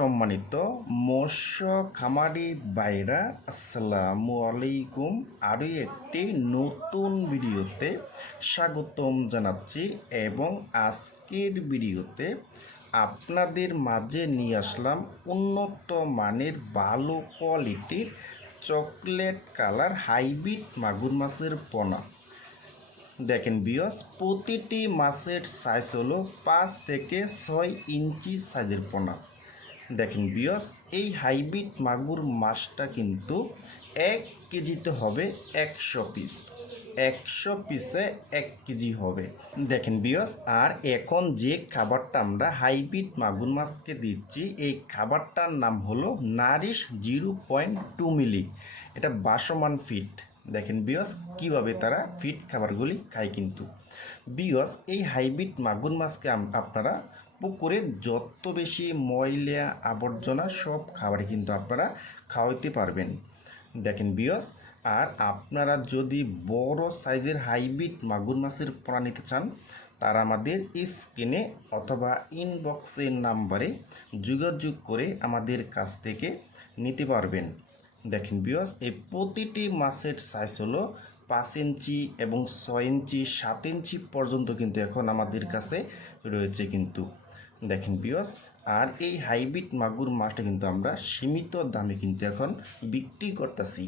সম্মানিত মৎস্য খামারি ভাইরা, আসসালামু আলাইকুম। আরও একটি নতুন ভিডিওতে স্বাগতম জানাচ্ছি এবং আজকের ভিডিওতে আপনাদের মাঝে নিয়ে আসলাম উন্নত মানের ভালো কোয়ালিটির চকলেট কালার হাইব্রিড মাগুর মাছের পোনা। দেখেন বিয়স, প্রতিটি মাছের সাইজ হলো 5 থেকে 6 ইঞ্চি সাইজের পোনা। দেখেন বিয়স, এই হাইব্রিড মাগুর মাছটা কিন্তু 1 কেজিতে হবে 100 পিস, 100 পিসে 1 কেজি হবে। দেখেন বিয়স, আর এখন যে খাবারটা আমরা হাইব্রিড মাগুর মাছকে দিচ্ছি, এই খাবারটার নাম হলো নারিশ 0.2 মিলি। এটা বাসমান ফিড। দেখেন বিয়স, কিভাবে তারা ফিড খাবারগুলি খায়। কিন্তু বিয়স, এই হাইব্রিড মাগুর মাছকে আপনারা পুকুরে যত বেশি ময়লা আবর্জনা সব খাবারই কিন্তু আপনারা খাওয়াইতে পারবেন। দেখেন বিয়স, আর আপনারা যদি বড় সাইজের হাইব্রিড মাগুর মাছের পোনা নিতে চান, তারা আমাদের স্ক্রিনে অথবা ইনবক্সের নাম্বারে যোগাযোগ করে আমাদের কাছ থেকে নিতে পারবেন। দেখেন বিয়স, এই প্রতিটি মাছের সাইজ হলো 5 ইঞ্চি এবং 6 ইঞ্চি 7 ইঞ্চি পর্যন্ত কিন্তু এখন আমাদের কাছে রয়েছে কিন্তু। দেখেন বিয়স, আর এই হাইব্রিড মাগুর মাছটা কিন্তু আমরা সীমিত দামে কিন্তু এখন বিক্রি করতেছি।